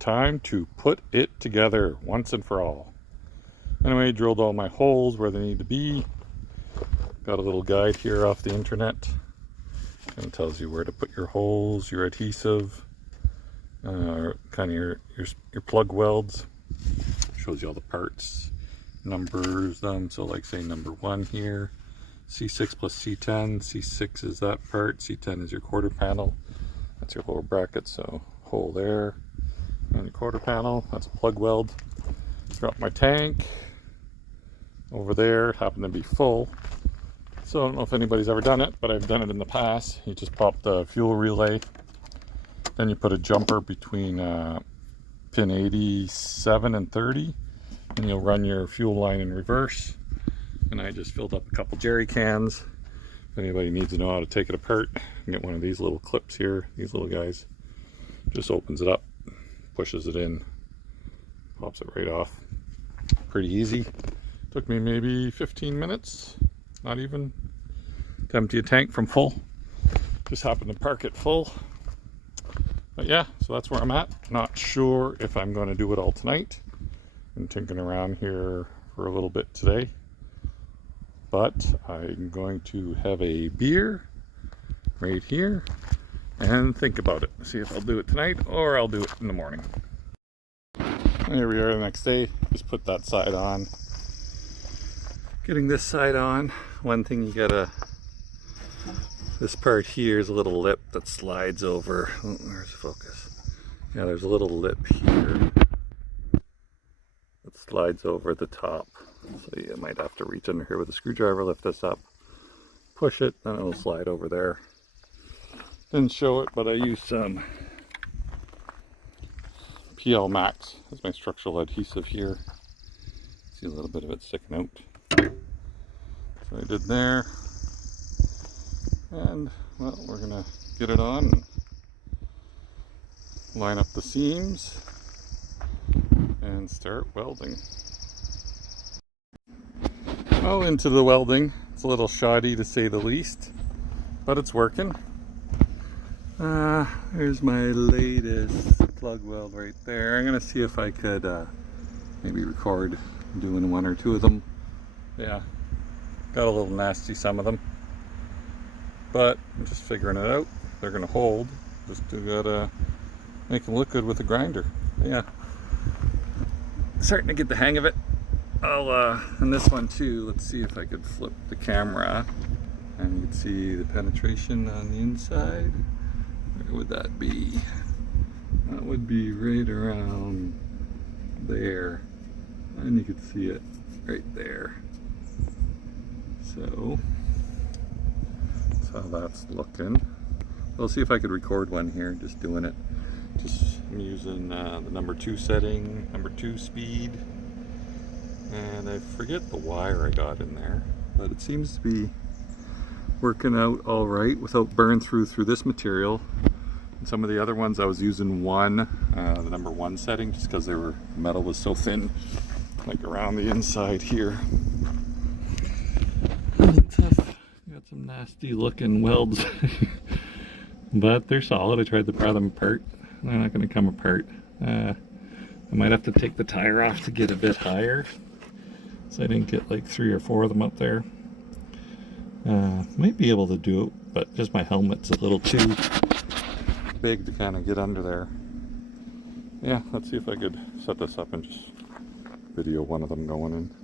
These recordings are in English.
time to put it together once and for all. Anyway, drilled all my holes where they need to be. Got a little guide here off the internet. Kind of tells you where to put your holes, your adhesive, kind of your plug welds. Shows you all the parts, numbers them. So like say number 1 here, C6 plus C10. C6 is that part, C10 is your quarter panel. That's your lower bracket, so hole there. And your quarter panel, that's a plug weld. Drop my tank over there, happened to be full. So I don't know if anybody's ever done it, but I've done it in the past. You just pop the fuel relay, then you put a jumper between pin 87 and 30, and you'll run your fuel line in reverse. And I just filled up a couple jerry cans. If anybody needs to know how to take it apart, you can get one of these little clips here, these little guys. Just opens it up, pushes it in, pops it right off. Pretty easy. Took me maybe 15 minutes, not even, to empty a tank from full. Just happened to park it full. But yeah, so that's where I'm at. Not sure if I'm going to do it all tonight. I'm tinkering around here for a little bit today. But I'm going to have a beer right here and think about it. See if I'll do it tonight or I'll do it in the morning. Here we are the next day. Just put that side on. Getting this side on. One thing you gotta, this part here is a little lip that slides over. Oh, where's the focus? Yeah, there's a little lip here that slides over the top. So you might have to reach under here with a screwdriver, lift this up, push it, then it'll slide over there. Didn't show it, but I used some PL Max as my structural adhesive here. See a little bit of it sticking out. So I did there. And, well, we're going to get it on and line up the seams and start welding. Oh, into the welding. It's a little shoddy to say the least, but it's working. Here's my latest plug weld right there. I'm gonna see if I could maybe record doing 1 or 2 of them. Yeah, got a little nasty, some of them, but I'm just figuring it out. They're gonna hold. Just gotta make them look good with a grinder. Yeah, starting to get the hang of it. And this one too, let's see if I could flip the camera and you can see the penetration on the inside. Where would that be? That would be right around there, and you could see it right there. So that's how that's looking. We'll see if I could record one here, just doing it. I'm using the number 2 setting, number 2 speed. And I forget the wire I got in there, but it seems to be working out all right without burn through this material. And some of the other ones I was using the number 1 setting, just because the metal was so thin, like around the inside here. Got some nasty looking welds, but they're solid. I tried to pry them apart. They're not going to come apart. I might have to take the tire off to get a bit higher. So I didn't get like 3 or 4 of them up there. Might be able to do it, but just my helmet's a little too big to kind of get under there. Yeah, let's see if I could set this up and just video one of them going in.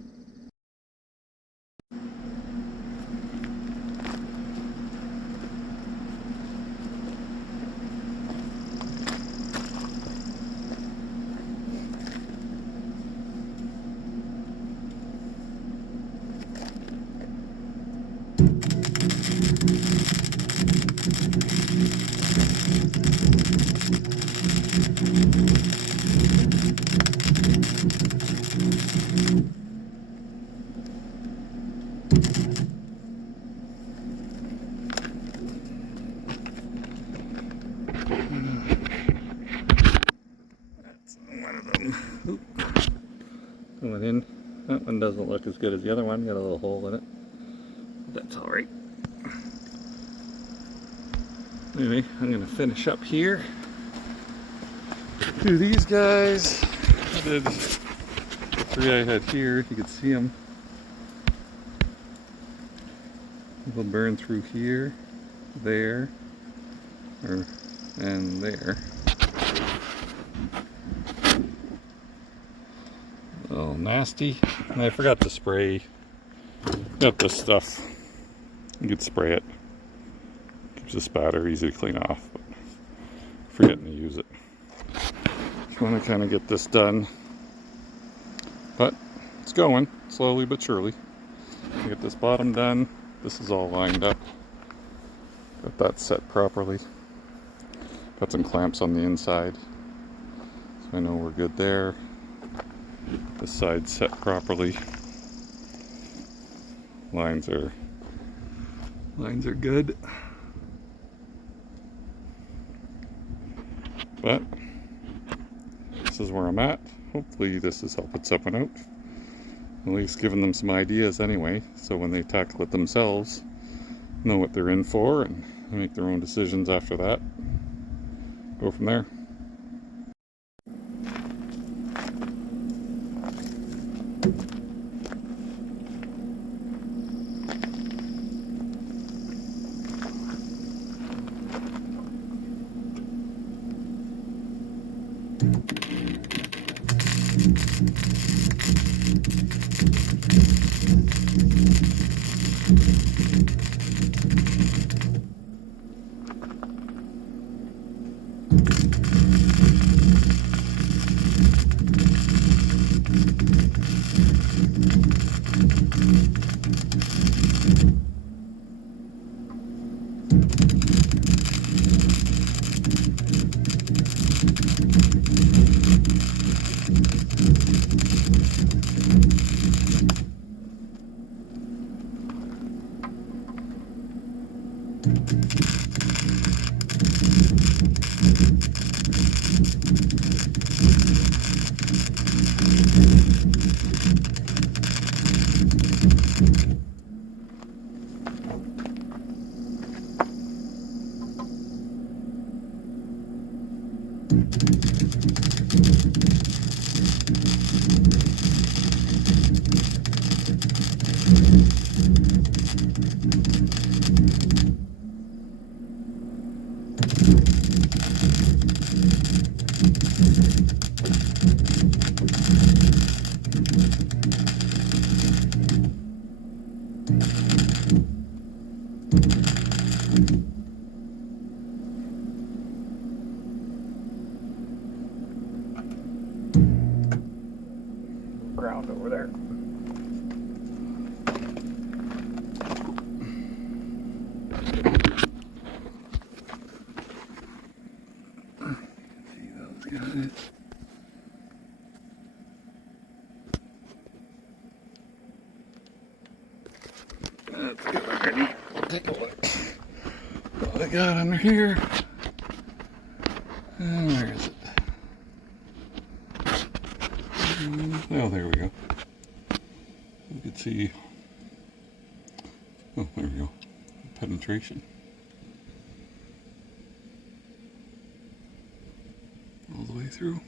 That's one of them. Oop. Going in. That one doesn't look as good as the other one. Got a little hole in it. That's all right. Anyway, I'm going to finish up here Do these guys. I did 3 I had here. You can see them. They'll burn through here, there, and there. Oh, nasty. And I forgot to spray. Got this stuff. You could spray it. Keeps the spatter easy to clean off, but forgetting to use it. Just want to kind of get this done. But it's going slowly but surely. Get this bottom done. This is all lined up. Got that set properly. Got some clamps on the inside, so I know we're good there. This side's set properly. Lines are good. But this is where I'm at. Hopefully this is helping someone out. At least giving them some ideas anyway, so when they tackle it themselves, know what they're in for and make their own decisions after that. Go from there. Ground over there. See those guys. Let's get underneath. We'll take a look. What I got under here. Where is it? Oh, there we go. You can see. Oh, there we go. Penetration. All the way through.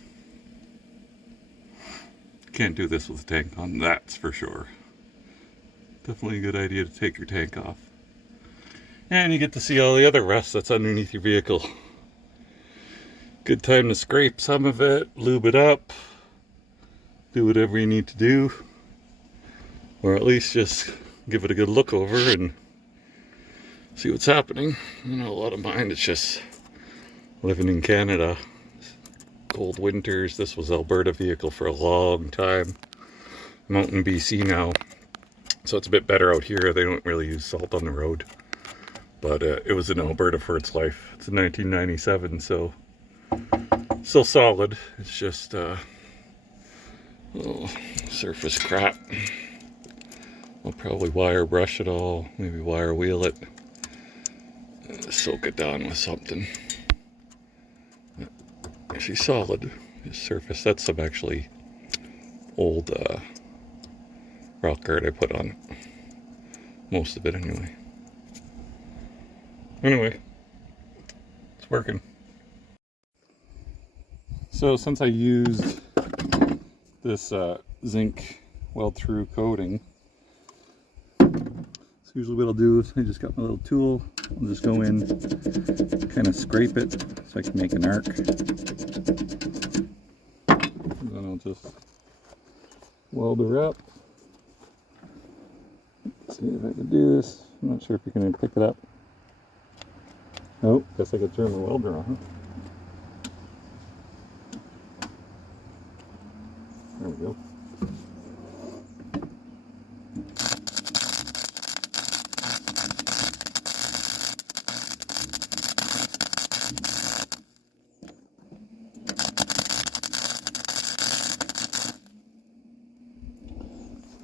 Can't do this with a tank on, that's for sure. Definitely a good idea to take your tank off. And you get to see all the other rust that's underneath your vehicle. Good time to scrape some of it, lube it up, do whatever you need to do, or at least just give it a good look over and see what's happening. You know, a lot of mine, it's just living in Canada, cold winters. This was Alberta vehicle for a long time. I'm out in BC now, so it's a bit better out here. They don't really use salt on the road, but it was in Alberta for its life. It's in 1997, so still solid. It's just little surface crap. I'll probably wire brush it all, maybe wire wheel it, soak it down with something. She's solid. This surface, that's some actually old rock guard I put on it. Most of it anyway. Anyway, it's working. So since I used this zinc weld-through coating, so usually what I'll do is I just got my little tool. I'll just go in, kind of scrape it so I can make an arc. And then I'll just weld her up. Let's see if I can do this. I'm not sure if you can pick it up. Oh, guess I could turn the welder on. There we go.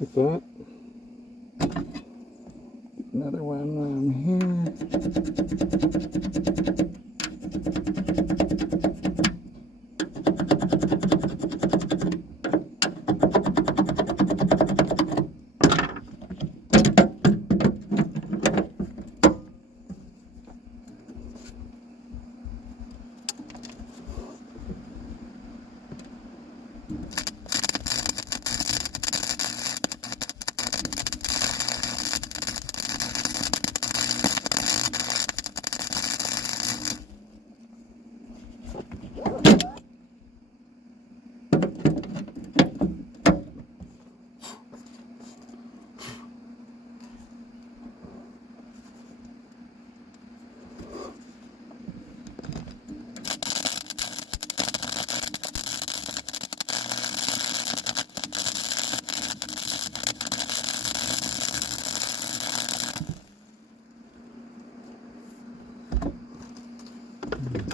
Like that. Another one around here.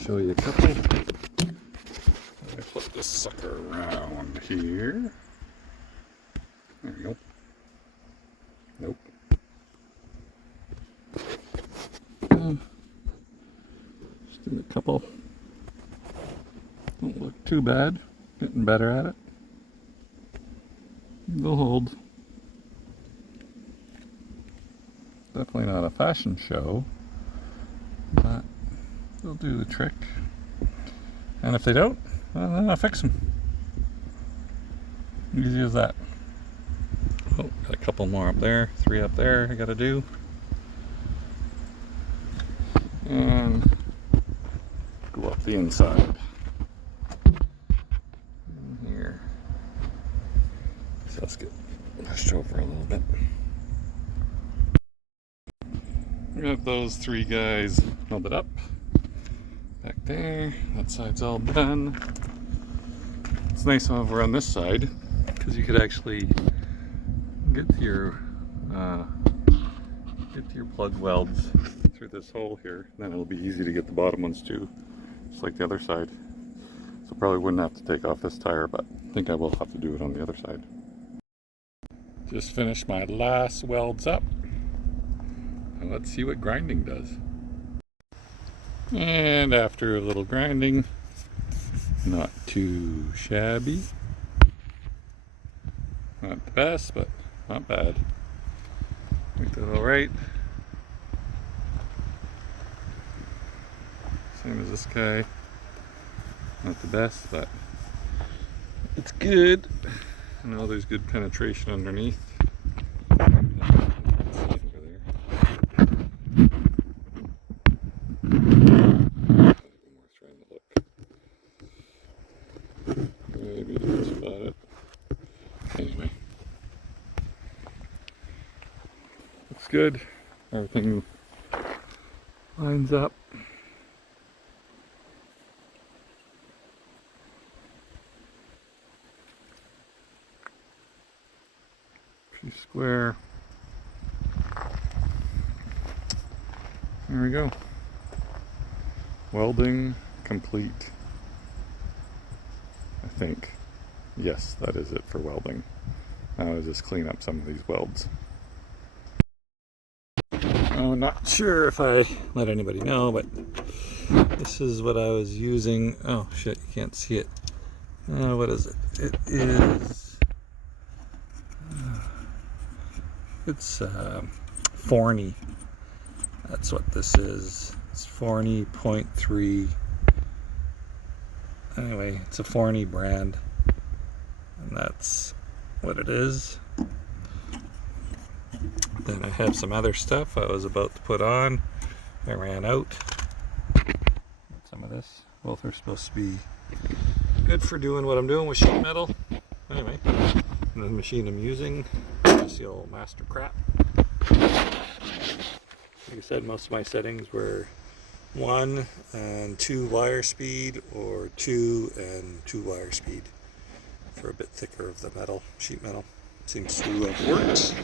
Show you a couple. I flip this sucker around here. There we go. Nope. Just do a couple. Don't look too bad. Getting better at it. They'll hold. Definitely not a fashion show, but they'll do the trick. And if they don't, well, then I'll fix them. Easy as that. Oh, got a couple more up there, 3 up there I gotta do. And go up the inside. Here. So let's get pushed over a little bit. We got those 3 guys welded up. Back there, that side's all done. It's nice over on this side because you could actually get to your plug welds through this hole here. Then it'll be easy to get the bottom ones too, just like the other side. So probably wouldn't have to take off this tire, but I think I will have to do it on the other side. Just finished my last welds up. Now let's see what grinding does. And after a little grinding, not too shabby. Not the best, but not bad. We did alright. Same as this guy. Not the best, but it's good. I know there's good penetration underneath. Maybe that's about it. Anyway, looks good. Everything lines up. Pretty square. There we go. Welding complete. I think. Yes, that is it for welding. Now I'll just clean up some of these welds. I'm not sure if I let anybody know, but this is what I was using. Oh shit, you can't see it. What is it? It is... it's Forney. That's what this is. It's Forney 0.3 anyway, it's a Forney brand, and that's what it is. Then I have some other stuff I was about to put on. I ran out. Some of this. Both are supposed to be good for doing what I'm doing with sheet metal. Anyway, the machine I'm using is the old Master Crap. Like I said, most of my settings were 1 and 2 wire speed, or 2 and 2 wire speed for a bit thicker of the metal, sheet metal. Seems to have worked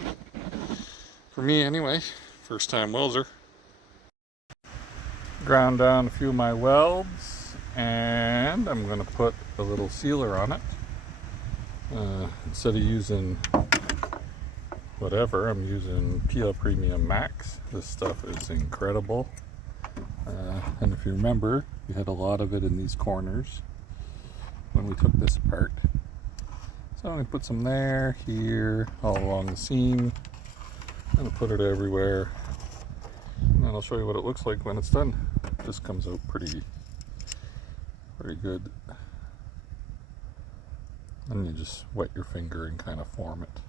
for me anyway. First time welder. Ground down a few of my welds, and I'm going to put a little sealer on it. Instead of using whatever, I'm using PL Premium Max. This stuff is incredible. And if you remember, we had a lot of it in these corners when we took this apart. So I'm going to put some there, here, all along the seam. I'm going to put it everywhere. And then I'll show you what it looks like when it's done. This comes out pretty good. And you just wet your finger and kind of form it.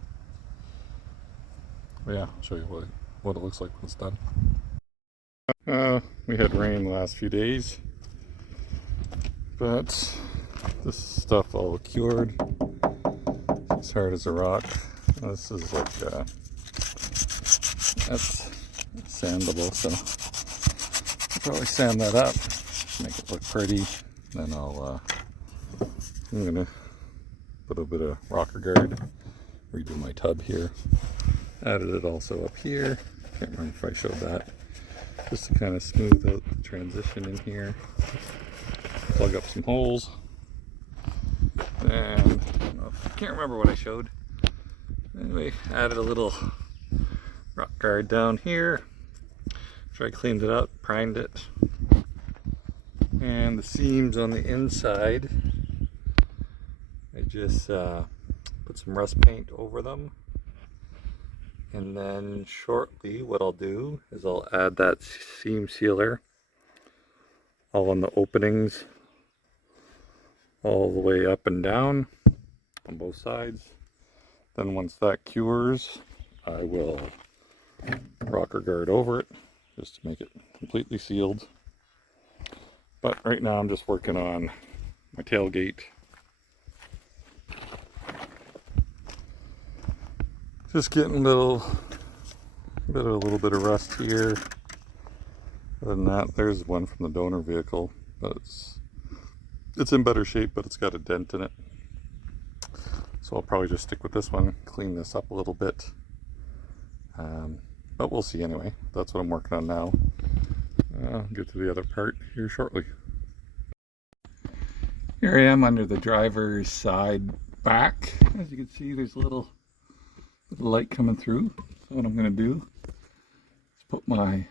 But yeah, I'll show you what it looks like when it's done. We had rain the last few days, but this stuff all cured. It's as hard as a rock. This is like that's sandable, so I'll probably sand that up, make it look pretty. Then I'm gonna put a bit of rocker guard, redo my tub here. Added it also up here. Can't remember if I showed that. Just to kind of smooth out the transition in here. Plug up some holes. And I can't remember what I showed. Anyway, added a little rock guard down here. After I cleaned it up, primed it. And the seams on the inside, I just put some rust paint over them. And then shortly what I'll do is I'll add that seam sealer all on the openings, all the way up and down on both sides. Then once that cures, I will rocker guard over it just to make it completely sealed. But right now I'm just working on my tailgate. Just getting a little bit of rust here. Other than that, there's one from the donor vehicle, but it's in better shape, but it's got a dent in it. So I'll probably just stick with this one, clean this up a little bit. But we'll see anyway. That's what I'm working on now. I'll get to the other part here shortly. Here I am under the driver's side back. As you can see, there's a little light coming through. So what I'm going to do is put my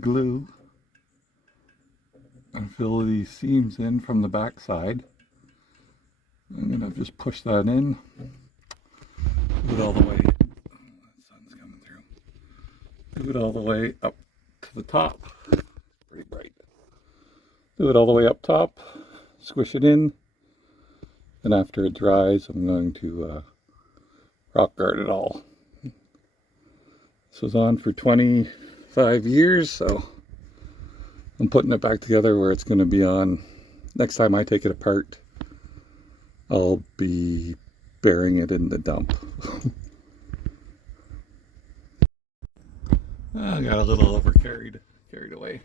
glue and fill these seams in from the back side. I'm going to just push that in, do it all the way, the sun's coming through, do it all the way up to the top, pretty bright, do it all the way up top, squish it in, and after it dries I'm going to rock guard it all. This was on for 25 years, so I'm putting it back together where it's going to be on. Next time I take it apart, I'll be burying it in the dump. I got a little carried away.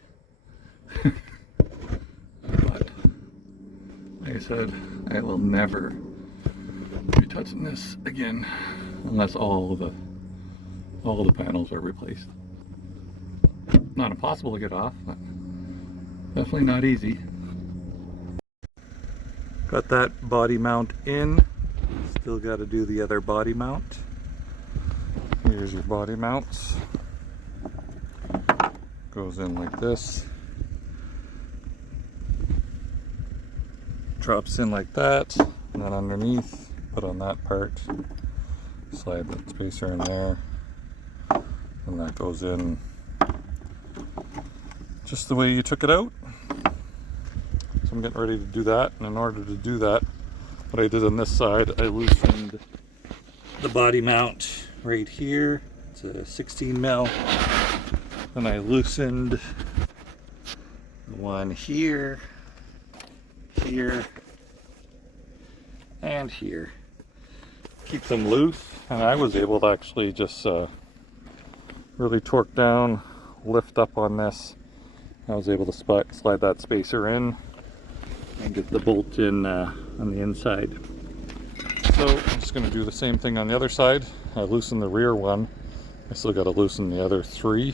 But like I said, I will never be touching this again unless all the panels are replaced. Not impossible to get off, but definitely not easy. Got that body mount in. Still got to do the other body mount. Here's your body mounts. Goes in like this. Drops in like that. And then underneath, put on that part. Slide the spacer in there. And that goes in just the way you took it out. So I'm getting ready to do that, and in order to do that, what I did on this side, I loosened the body mount right here. It's a 16 mil. Then I loosened the one here, here, and here. Keep them loose, and I was able to actually just really torque down, lift up on this. I was able to slide that spacer in and get the bolt in on the inside. So I'm just going to do the same thing on the other side. I loosened the rear one. I still got to loosen the other three.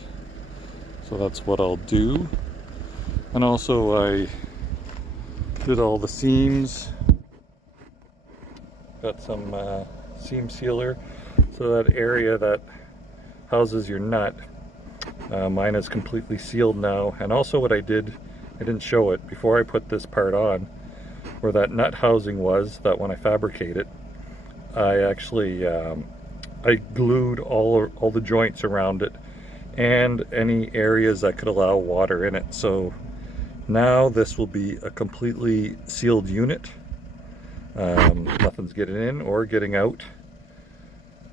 So that's what I'll do. And also I did all the seams. Got some seam sealer. So that area that houses your nut, mine is completely sealed now. And also what I did, I didn't show it before I put this part on, where that nut housing was, that when I fabricate it, I actually I glued all the joints around it and any areas that could allow water in it. So now this will be a completely sealed unit. Nothing's getting in or getting out.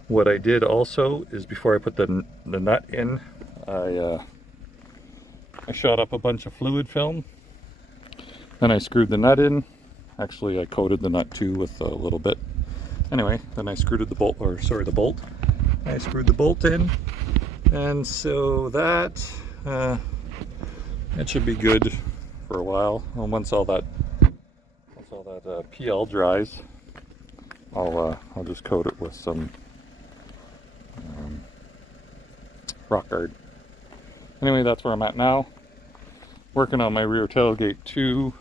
What I did also is before I put the nut in, I shot up a bunch of fluid film. Then I screwed the nut in. Actually, I coated the nut too with a little bit. Anyway, then I screwed the bolt. I screwed the bolt in, and so that should be good for a while. Well, once all that PL dries, I'll just coat it with some rock guard. Anyway, that's where I'm at now. Working on my rear tailgate too.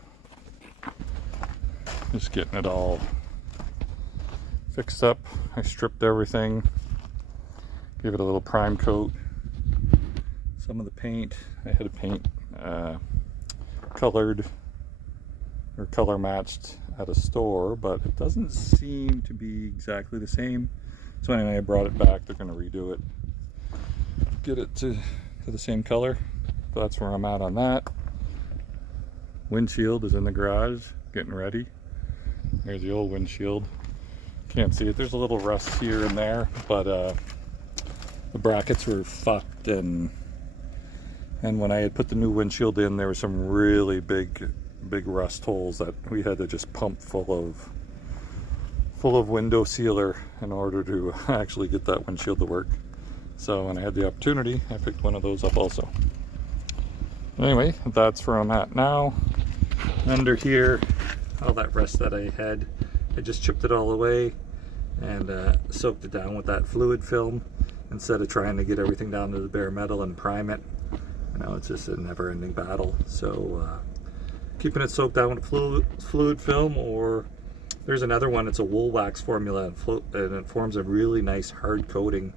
Just getting it all fixed up. I stripped everything, gave it a little prime coat. Some of the paint, I had to paint colored or color matched at a store, but it doesn't seem to be exactly the same. So anyway, I brought it back. They're going to redo it, get it to the same color. So that's where I'm at on that. Windshield is in the garage, getting ready. There's the old windshield. Can't see it. There's a little rust here and there, but the brackets were fucked, and when I had put the new windshield in, there were some really big rust holes that we had to just pump full of window sealer in order to actually get that windshield to work. So when I had the opportunity, I picked one of those up also. Anyway, that's where I'm at now. Under here, all that rust that I had, I just chipped it all away and soaked it down with that fluid film instead of trying to get everything down to the bare metal and prime it. You know, it's just a never-ending battle. So keeping it soaked down with fluid film, or there's another one, it's a wool wax formula, and it forms a really nice hard coating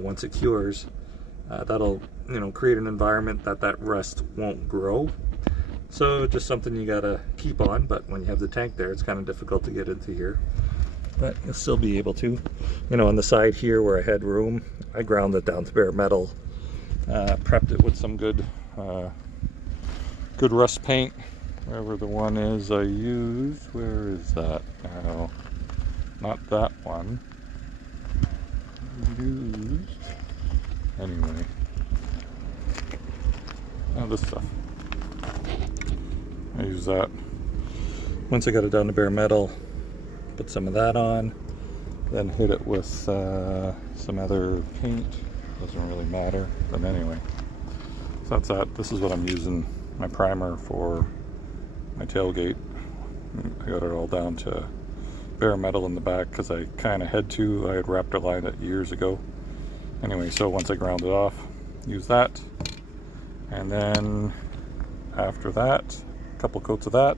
once it cures. That'll, you know, create an environment that rust won't grow. So just something you gotta keep on, but when you have the tank there, it's kind of difficult to get into here. But you'll still be able to. You know, on the side here where I had room, I ground it down to bare metal, prepped it with some good rust paint. Wherever the one is I used, where is that now? Not that one. Used. Anyway. Oh, this stuff. I use that. Once I got it down to bare metal, put some of that on, then hit it with some other paint. Doesn't really matter, but anyway. So that's that. This is what I'm using, my primer for my tailgate. I got it all down to bare metal in the back because I kind of had to. I had wrapped a line it years ago. Anyway, so once I ground it off, use that. And then after that, a couple coats of that,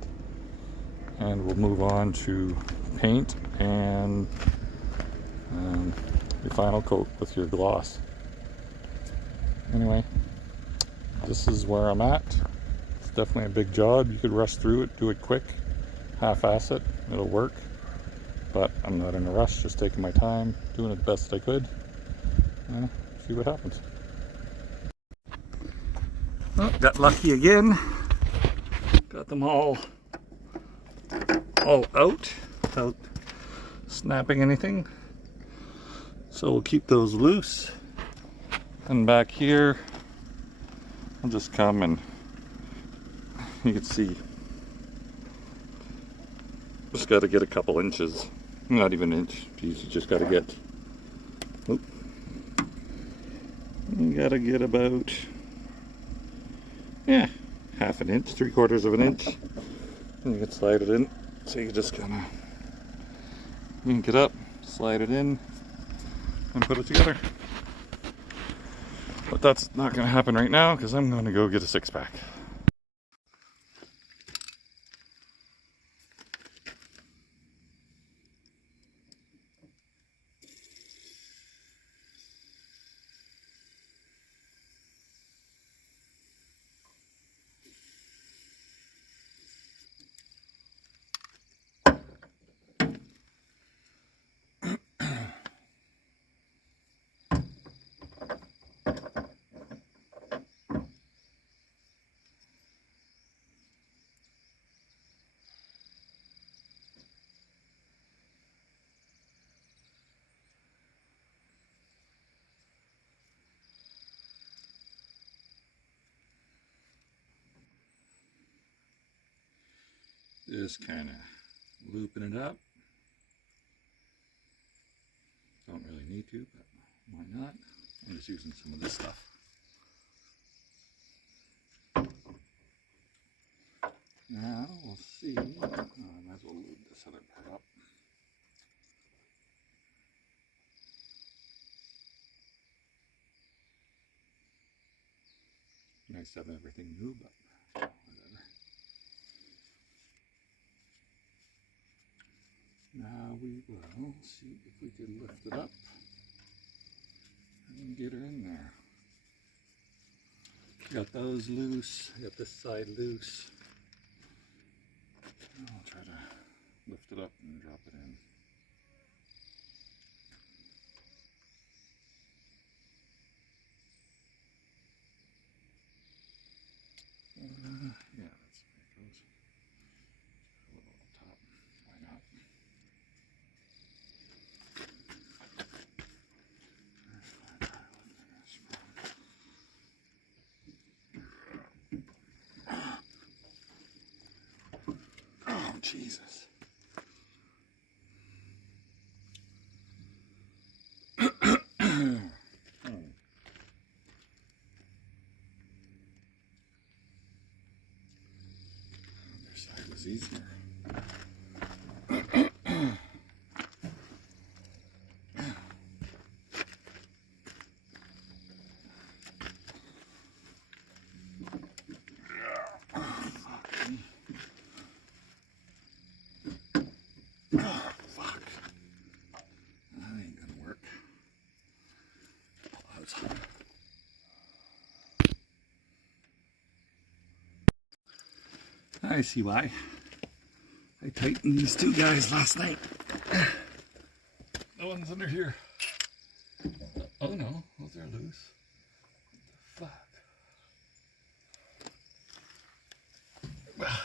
and we'll move on to paint and your final coat with your gloss. Anyway, this is where I'm at. It's definitely a big job. You could rush through it, do it quick, half-ass it, it'll work. But I'm not in a rush, just taking my time, doing it the best I could. See what happens. Oh, got lucky again. Got them all all out without snapping anything. So we'll keep those loose. And back here, I'll just come and you can see, just got to get a couple inches, not even an inch. Geez, you just got to get, oop, you got to get about, yeah, half an inch, 3/4 of an inch, and you can slide it in. So you just kind of yank it up, slide it in, and put it together. But that's not going to happen right now because I'm going to go get a 6-pack. Just kind of looping it up. Don't really need to, but why not? I'm just using some of this stuff. Now we'll see. I might as well lube this other part up. Nice to have everything lube up. Whatever. Now we will see if we can lift it up and get her in there. Got those loose, got this side loose. I'll try to lift it up and drop it in. Yeah, that's where it goes. A little on top. Why not? Oh, Jesus. Other side was easier. Oh, fuck. That ain't gonna work. I see why. I tightened these two guys last night. No one's under here. Oh no, those are loose. What the fuck?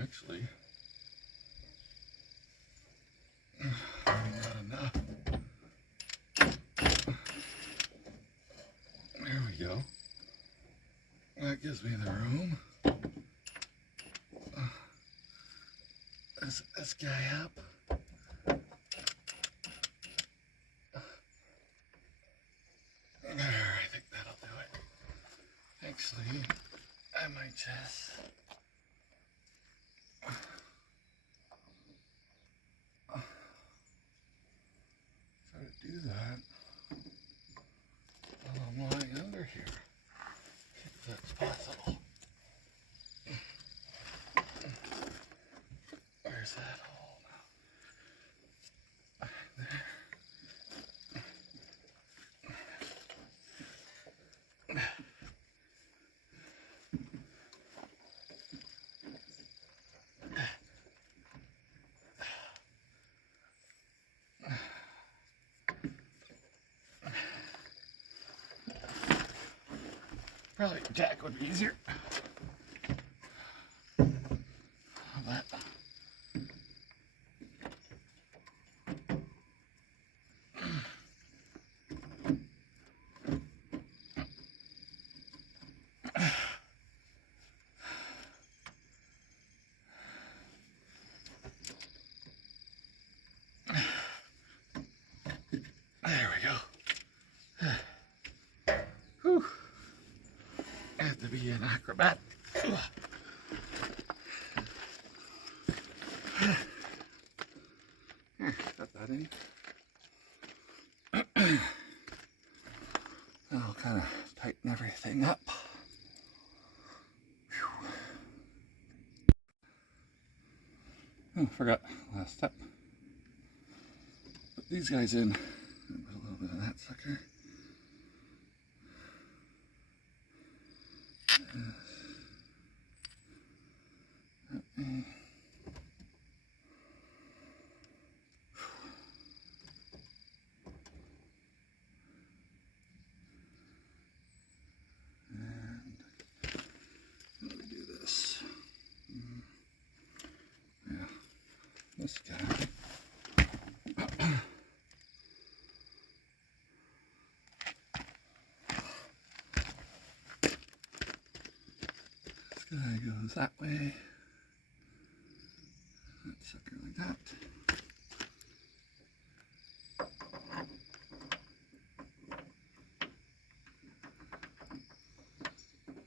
Actually, not enough. There we go. That gives me the room. This guy up. There, I think that'll do it. Actually, I might just try to do that while I'm lying under here, if that's possible. Where's that hole now? There. Probably jack would be easier. But there we go. Whew. I have to be an acrobat. Here, got that in. That'll kind of tighten everything up. Whew. Oh, forgot last step. Put these guys in. Put a little bit of that sucker. This guy. This guy goes that way. That sucker like that.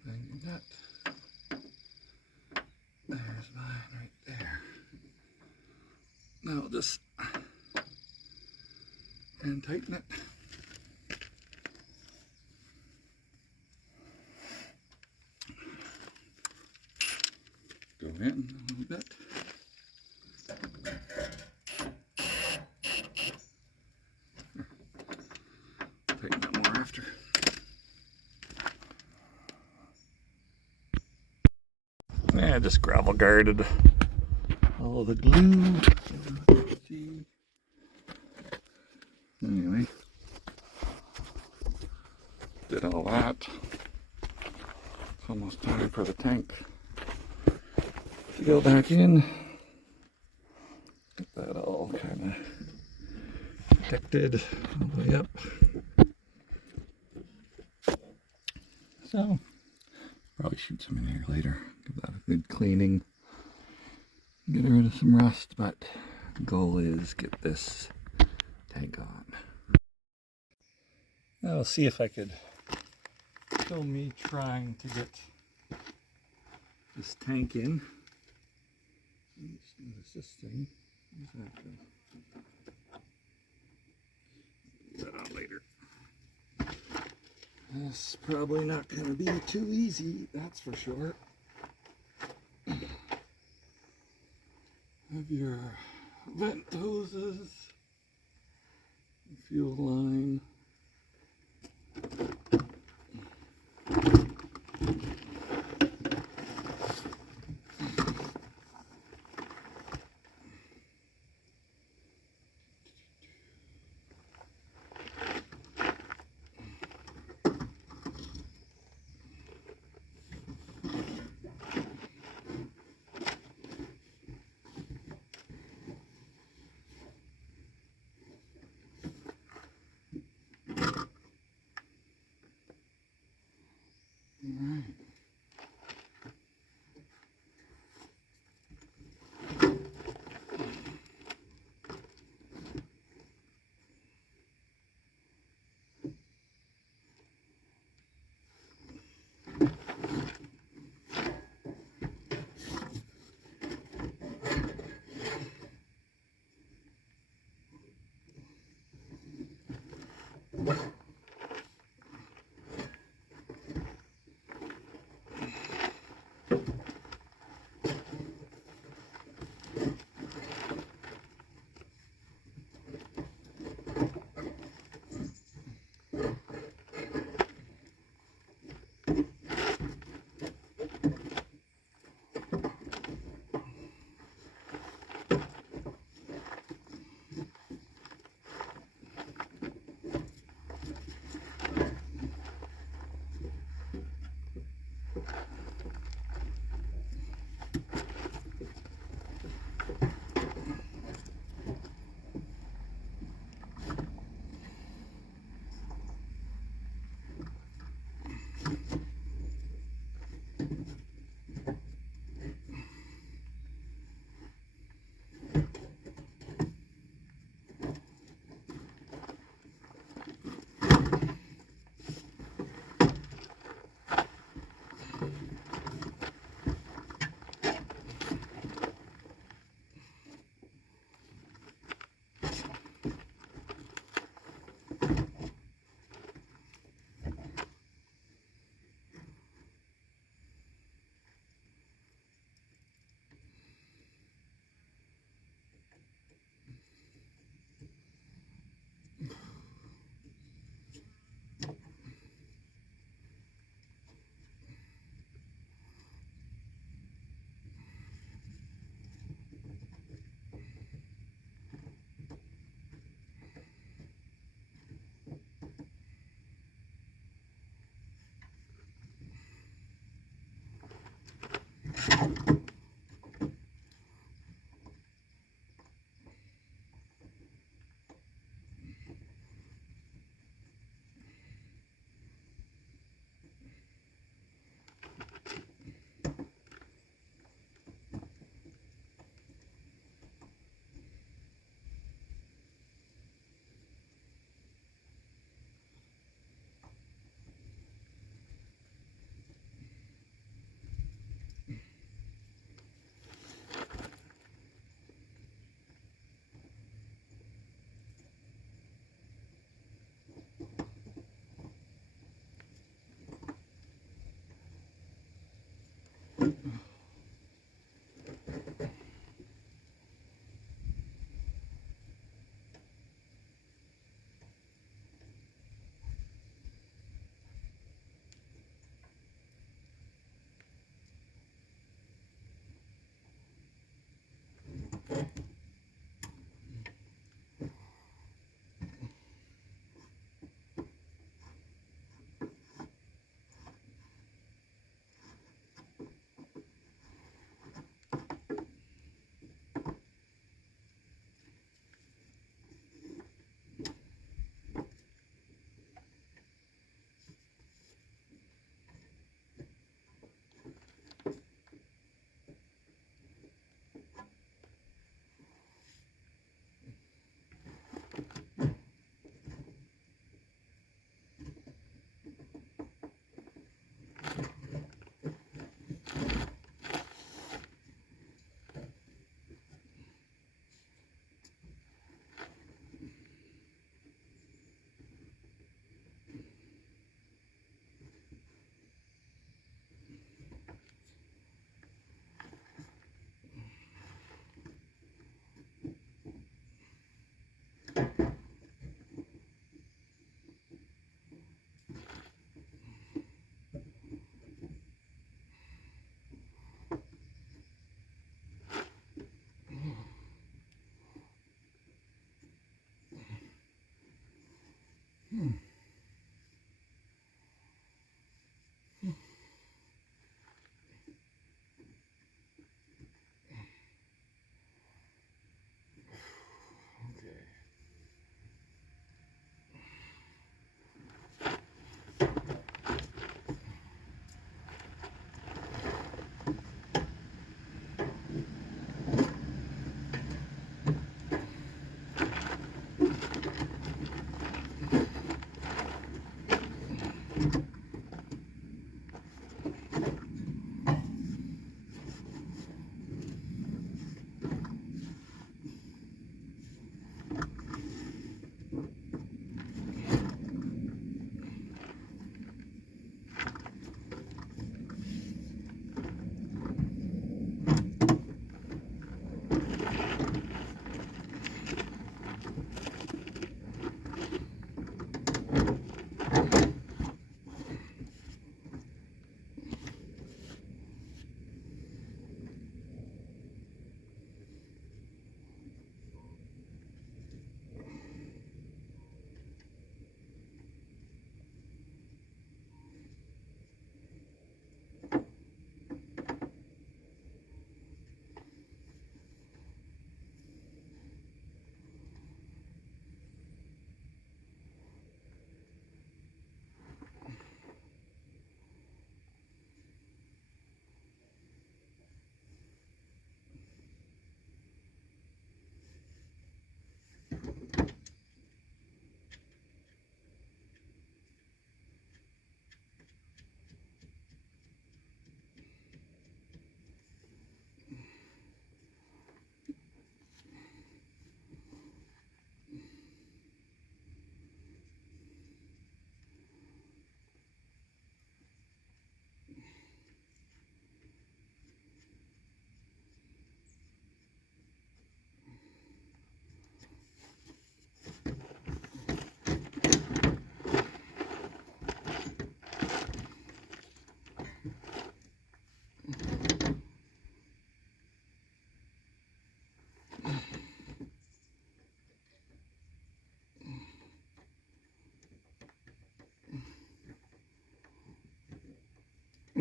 Banging that. There's mine right there. Now just and tighten it. Go in a little bit. Tighten it more after. Yeah, just gravel guarded all the glue. Anyway, did all that. It's almost time for the tank to go back in. Get that all kind of protected all the way up. So, probably shoot some in here later. Give that a good cleaning. Get rid of some rust, but the goal is get this tank on. I'll see if I could film me trying to get this tank in. What's this thing? Where's that go? Put that on later. That's probably not going to be too easy, that's for sure. Have your vent hoses, fuel line.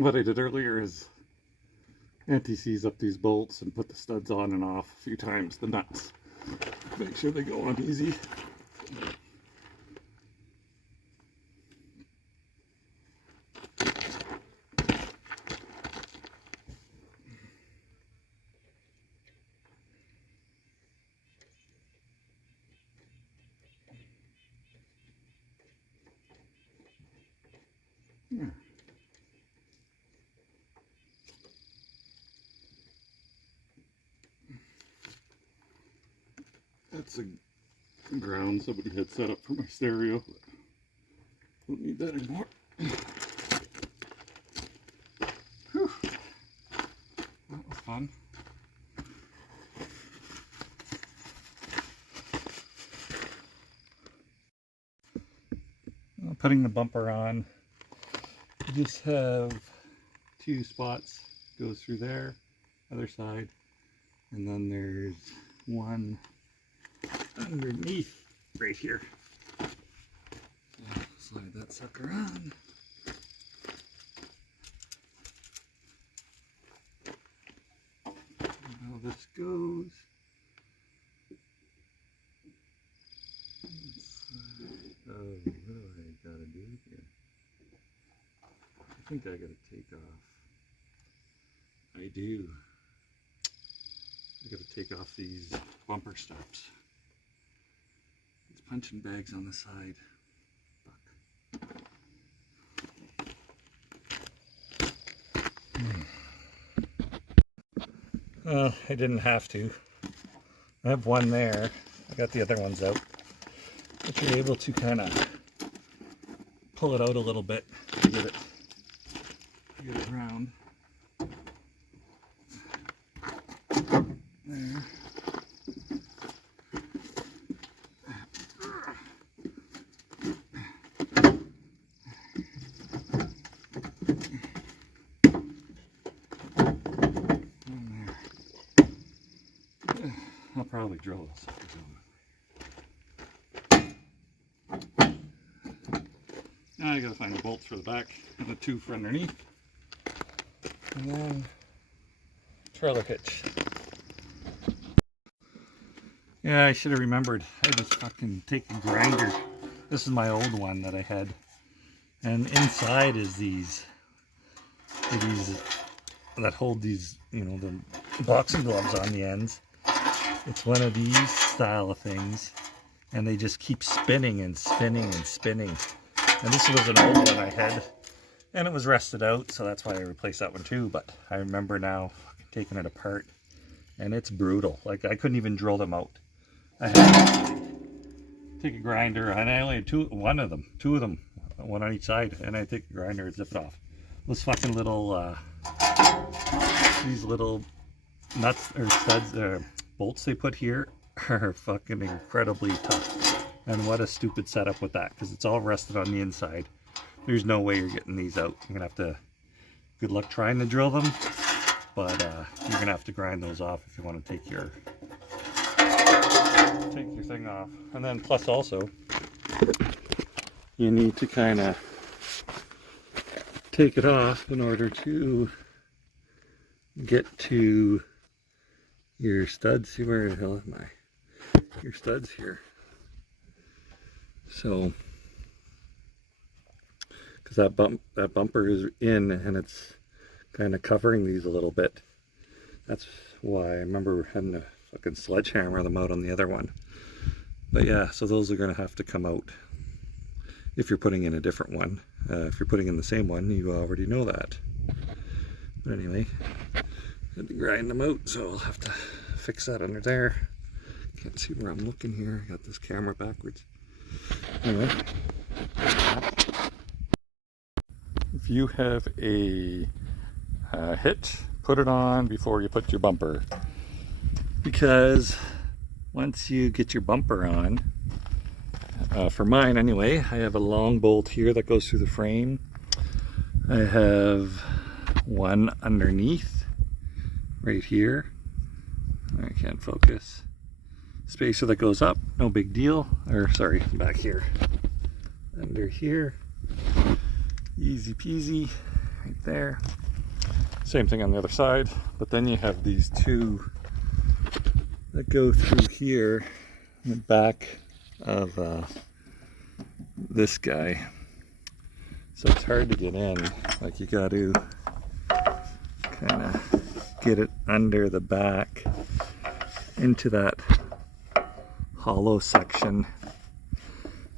What I did earlier is anti-seize up these bolts and put the studs on and off a few times, the nuts. Make sure they go on easy. Yeah. That's a ground somebody had set up for my stereo. Don't need that anymore. Whew. That was fun. Putting the bumper on, you just have two spots, goes through there, other side, and then there's one underneath right here. So slide that sucker on. And how this goes. Oh, what do I gotta do here? I think I gotta take off. I do. I gotta take off these bumper stops. These punching bags on the side. Fuck. I didn't have to. I have one there. I got the other ones out. But you're able to kind of pull it out a little bit to get it around. There. I'll probably drill this. Now I gotta find the bolts for the back and the two for underneath. And then trailer hitch. Yeah, I should have remembered. I just fucking take a grinder. This is my old one that I had. And inside is these that hold these, you know, the boxing gloves on the ends. It's one of these style of things. And they just keep spinning and spinning and spinning. And this was an old one I had, and it was rusted out, so that's why I replaced that one too. But I remember now taking it apart, and it's brutal. Like, I couldn't even drill them out. I had to take a grinder, and I only had two of them, one on each side, and I take a grinder and zip it off. Those fucking little, these little nuts or studs, bolts they put here are fucking incredibly tough. And what a stupid setup with that, because it's all rusted on the inside. There's no way you're getting these out. You're gonna have to, good luck trying to drill them, but you're gonna have to grind those off if you want to take your thing off. And then plus also, you need to kind of take it off in order to get to your studs. See, where the hell am I? Your studs here. So, because that bumper is in and it's kind of covering these a little bit. That's why I remember having to fucking sledgehammer them out on the other one. But yeah, so those are going to have to come out if you're putting in a different one. If you're putting in the same one, you already know that. But anyway, I had to grind them out, so I'll have to fix that under there. Can't see where I'm looking here. I got this camera backwards. Anyway, if you have a hitch, put it on before you put your bumper, because once you get your bumper on, for mine anyway, I have a long bolt here that goes through the frame. I have one underneath right here. I can't focus. Spacer that goes up, no big deal. Or sorry, back here. Under here. Easy peasy, right there. Same thing on the other side, but then you have these two that go through here in the back of this guy. So it's hard to get in. Like, you got to kind of get it under the back into that hollow section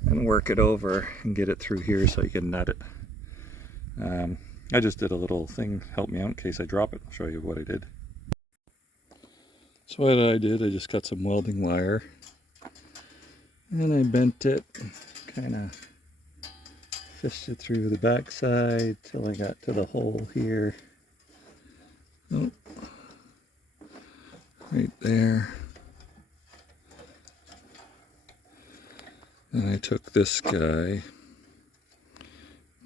and work it over and get it through here so you can nut it. I just did a little thing, help me out in case I drop it. I'll show you what I did. So what I did, I just got some welding wire and I bent it, kind of fished it through the back side till I got to the hole here. Oh, right there. And I took this guy,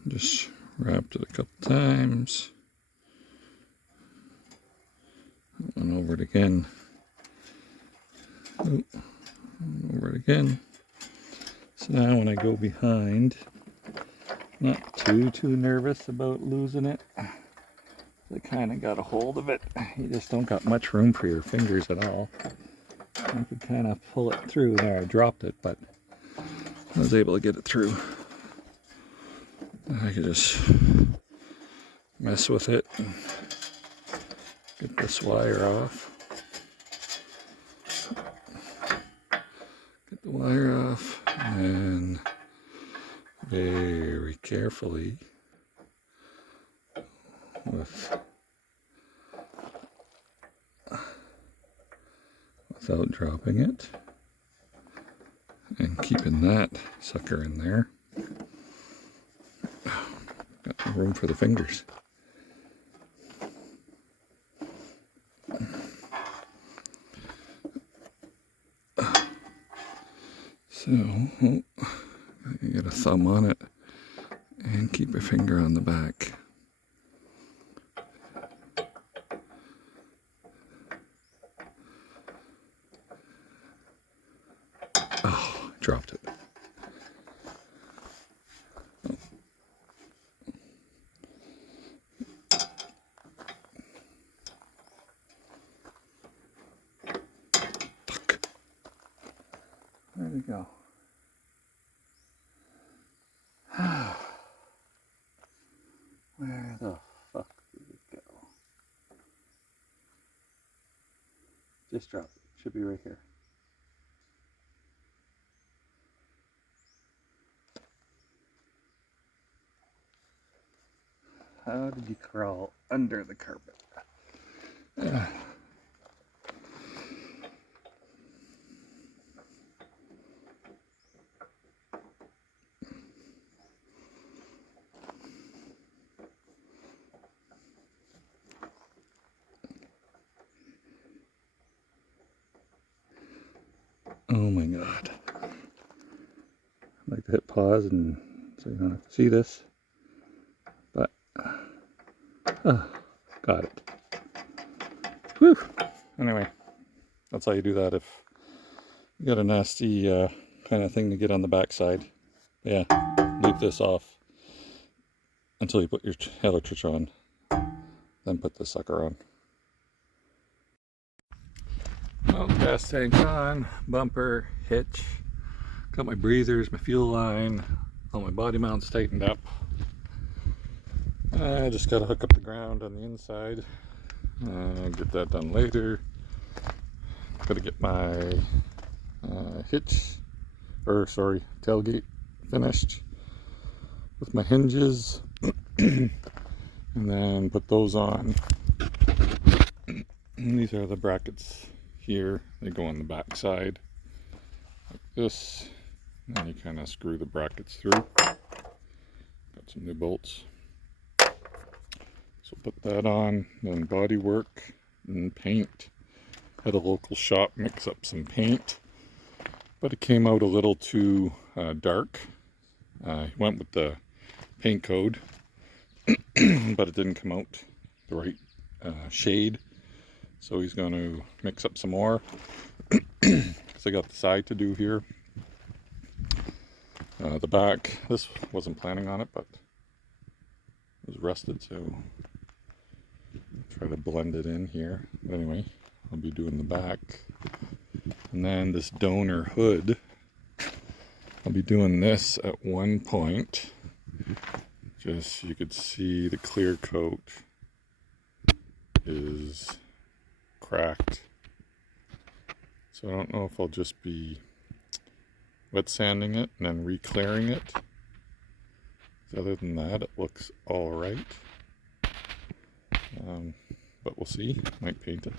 just wrapped it a couple times, went over it again, oh, over it again. So now when I go behind, not too nervous about losing it. I kind of got a hold of it. You just don't got much room for your fingers at all. I could kind of pull it through. There, I dropped it, but I was able to get it through. I could just mess with it and get this wire off. Get the wire off and very carefully, without dropping it and keeping that sucker in there. Got no room for the fingers. So, you get a thumb on it and keep a finger on the back. Oh, I dropped it. Fuck. There we go. Where the fuck did it go? Just drop it. Should be right here. How did you crawl under the carpet? Oh my God. I'd like to hit pause and so you don't have to see this, but got it. Whew. Anyway, that's how you do that if you got a nasty kind of thing to get on the backside. Yeah, leave this off until you put your electric on, then put the sucker on. Well, gas tank on, bumper, hitch, got my breathers, my fuel line, all my body mounts tightened up. I just got to hook up the ground on the inside, get that done later. Got to get my tailgate finished with my hinges and then put those on. And these are the brackets here. They go on the back side like this, and then you kind of screw the brackets through. Got some new bolts, so put that on. Then body work and paint. Had a local shop mix up some paint, but it came out a little too dark. He went with the paint code, but it didn't come out the right shade. So he's going to mix up some more, because I got the side to do here. The back, this wasn't planning on it, but it was rusted, so Try to blend it in here. But anyway, I'll be doing the back. And then this donor hood, I'll be doing this at one point. Just you could see the clear coat is cracked. So I don't know if I'll just be wet sanding it and then re-clearing it. Other than that, it looks all right. But we'll see. Might paint it.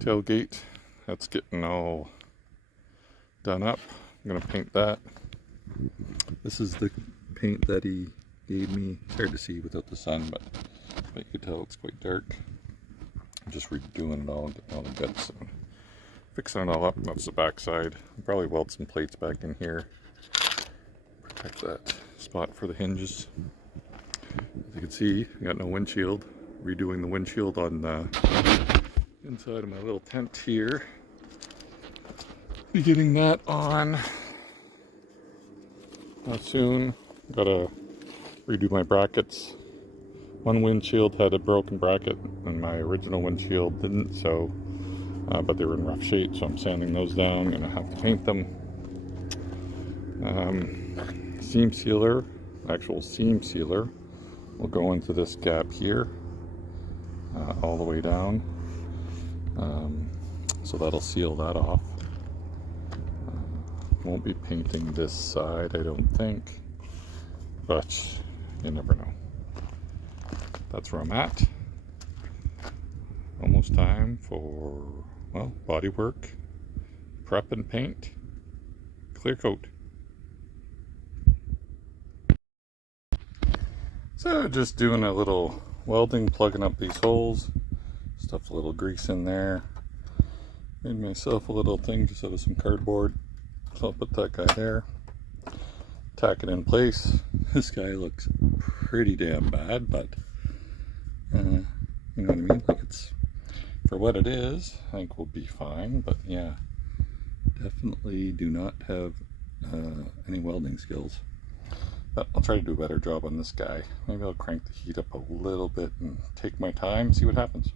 Tailgate, that's getting all done up. I'm gonna paint that. This is the paint that he gave me. It's hard to see without the sun, but you can tell it's quite dark. I'm just redoing it all, getting all the bits and fixing it all up. That's the back side. I'll probably weld some plates back in here. Protect that spot for the hinges. As you can see, I got no windshield. Redoing the windshield on the inside of my little tent here. Be getting that on soon. Gotta redo my brackets. One windshield had a broken bracket and my original windshield didn't, so but they were in rough shape, so I'm sanding those down. Gonna have to paint them. Seam sealer, actual seam sealer, will go into this gap here, all the way down. So that'll seal that off. Won't be painting this side, I don't think, but you never know. That's where I'm at. Almost time for, well, body work, prep and paint, clear coat. So just doing a little welding, plugging up these holes, stuffed a little grease in there, made myself a little thing just out of some cardboard, so I'll put that guy there, tack it in place. This guy looks pretty damn bad, but you know what I mean, like it's, for what it is, I think we'll be fine. But yeah, definitely do not have any welding skills. But I'll try to do a better job on this guy. Maybe I'll crank the heat up a little bit and take my time, see what happens.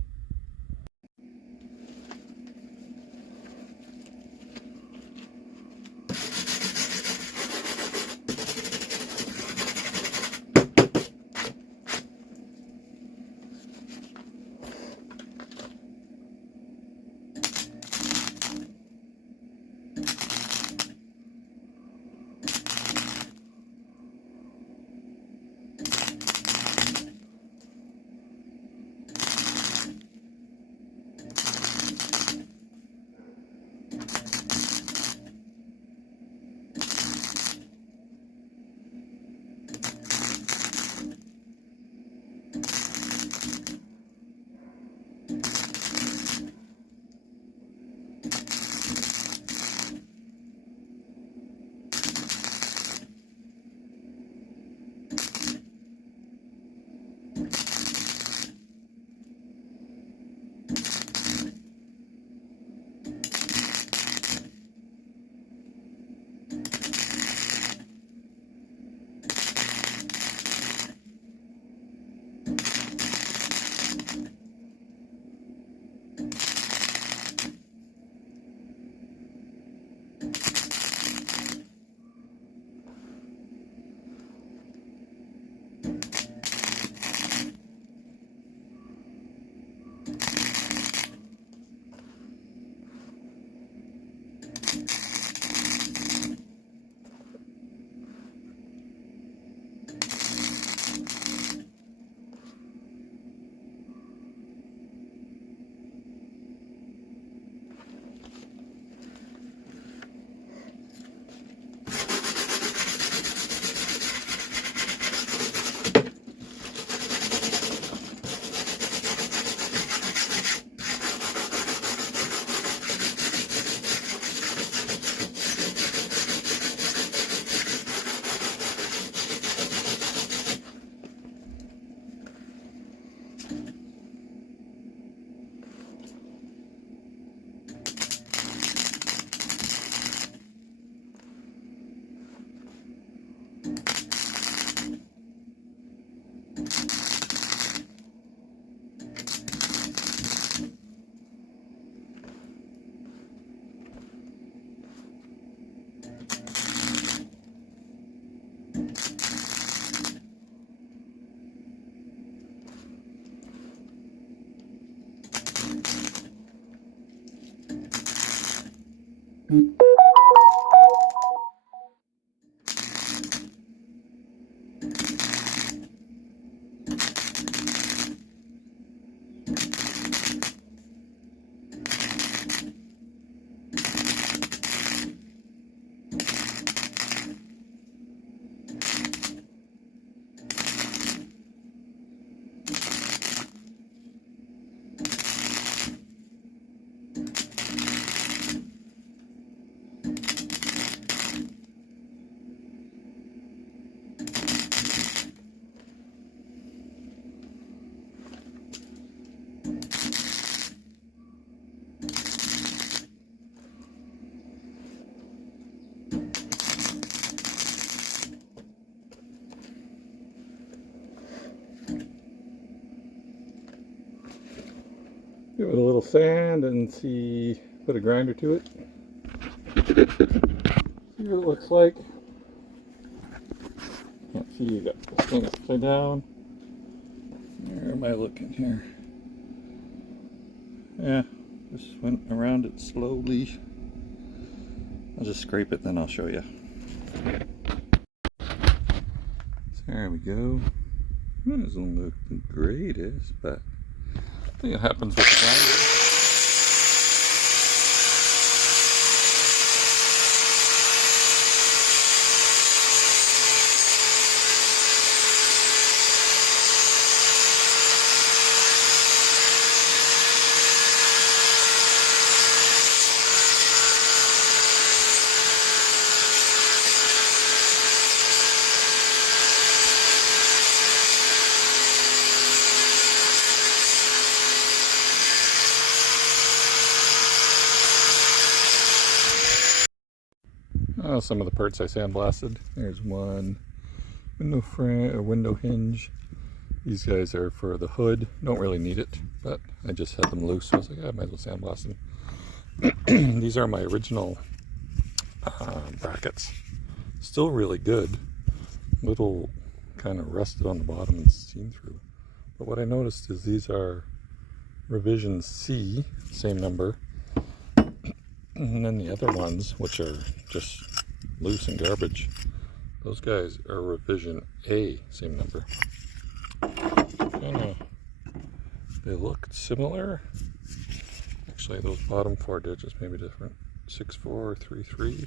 Give it a little sand and see, put a grinder to it. See what it looks like. Can't see, you got this thing upside down. Where am I looking here? Yeah, just went around it slowly. I'll just scrape it, then I'll show you. So there we go. It doesn't look the greatest, but I think it happens with the grinder. Some of the parts I sandblasted. There's one window frame, or window hinge. These guys are for the hood. Don't really need it, but I just had them loose, so I was like, I might as well sandblast them. These are my original brackets. Still really good. Little kind of rusted on the bottom and seen through. But what I noticed is these are revision C, same number. And then the other ones, which are just loose and garbage, those guys are revision A, same number. They look similar. Actually, those bottom four digits may be different. 6433.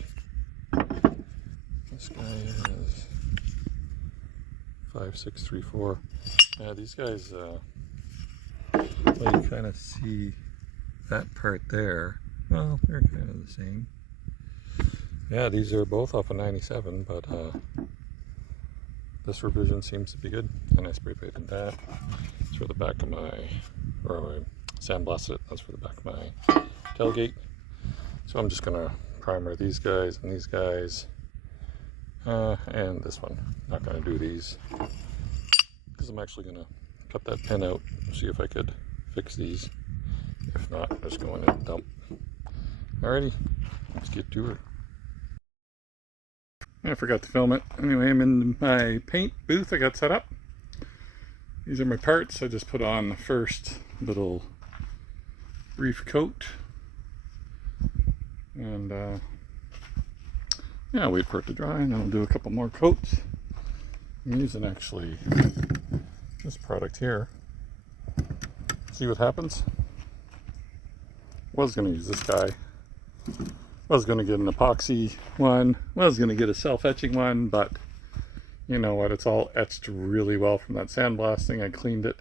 This guy is 5634. Yeah, these guys, well, you kind of see that part there. Well, they're kind of the same. Yeah, these are both off of 97, but this revision seems to be good. And I spray painted that. It's for the back of my, or I sandblasted it. That's for the back of my tailgate. So I'm just gonna primer these guys and these guys, and this one. Not gonna do these because I'm actually gonna cut that pin out, see if I could fix these. If not, I'm just going in and dump. Alrighty, let's get to it. I forgot to film it. Anyway, I'm in my paint booth I got set up. These are my parts. I just put on the first little brief coat. And yeah, wait for it to dry and then I'll do a couple more coats. I'm using actually this product here. See what happens? Was going to use this guy. Was going to get an epoxy one. Was going to get a self-etching one, but you know what? It's all etched really well from that sandblasting. I cleaned it.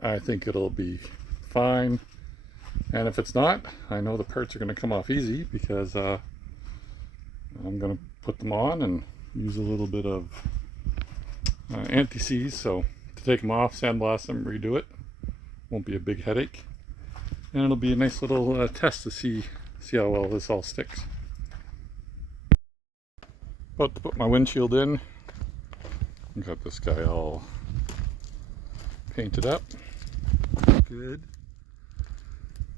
I think it'll be fine. And if it's not, I know the parts are going to come off easy because I'm going to put them on and use a little bit of anti-seize. So to take them off, sandblast them, redo it. Won't be a big headache. And it'll be a nice little test to see how well this all sticks. About to put my windshield in. Got this guy all painted up. Good.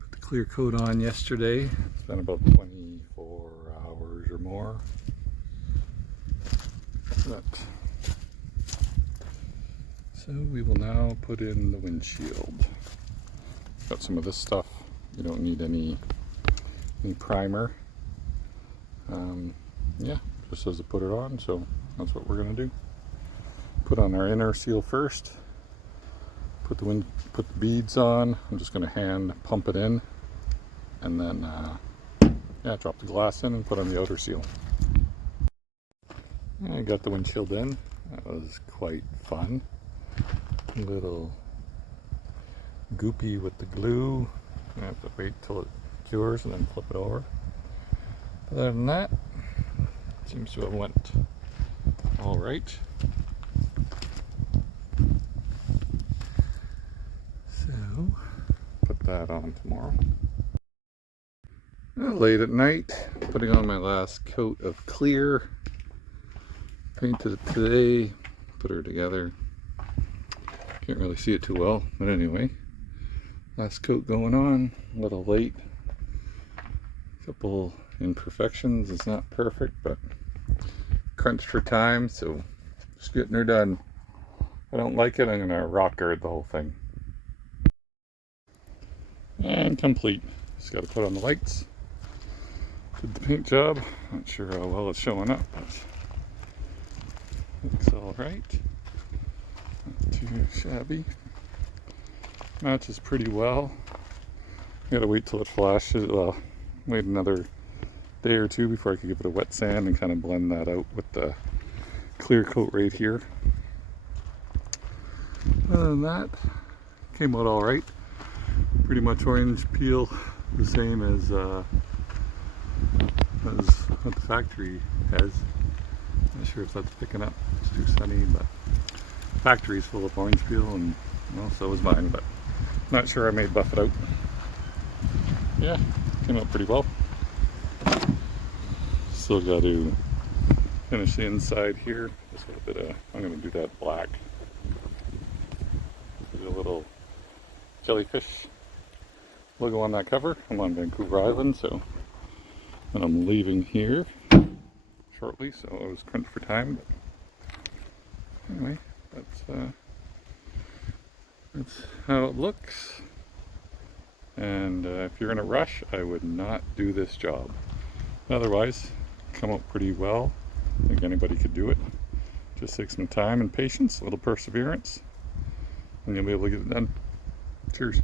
Put the clear coat on yesterday. It's been about 24 hours or more. But, so we will now put in the windshield. Got some of this stuff. You don't need any primer. Yeah, just says to put it on, so that's what we're going to do. Put on our inner seal first. Put the beads on. I'm just going to hand pump it in, and then yeah, drop the glass in and put on the outer seal. I got the windshield in. That was quite fun. A little goopy with the glue. I have to wait till it cures and then flip it over. Other than that, seems to have went all right. So, put that on tomorrow. Late at night, putting on my last coat of clear. Painted it today, put her together. Can't really see it too well, but anyway. Last coat going on, a little late. Couple imperfections, it's not perfect, but crunched for time, so just getting her done. If I don't like it, I'm gonna rock guard the whole thing. And complete. Just gotta put on the lights. Did the paint job. Not sure how well it's showing up, but looks alright. Not too shabby. Matches pretty well. Gotta wait till it flashes. Wait another day or two before I could give it a wet sand and kind of blend that out with the clear coat right here. Other than that, came out all right. Pretty much orange peel, the same as what the factory has. Not sure if that's picking up. It's too sunny, but factory's full of orange peel, and well, so is mine. But not sure I may buff it out. Yeah, came out pretty well. Still got to finish the inside here. Just a bit of, I'm going to do that black. There's a little jellyfish logo on that cover. I'm on Vancouver Island, so and I'm leaving here shortly, so I was crunched for time. But anyway, that's how it looks. And if you're in a rush, I would not do this job. Otherwise, come out pretty well. I think anybody could do it. Just take some time and patience, a little perseverance, and you'll be able to get it done. Cheers.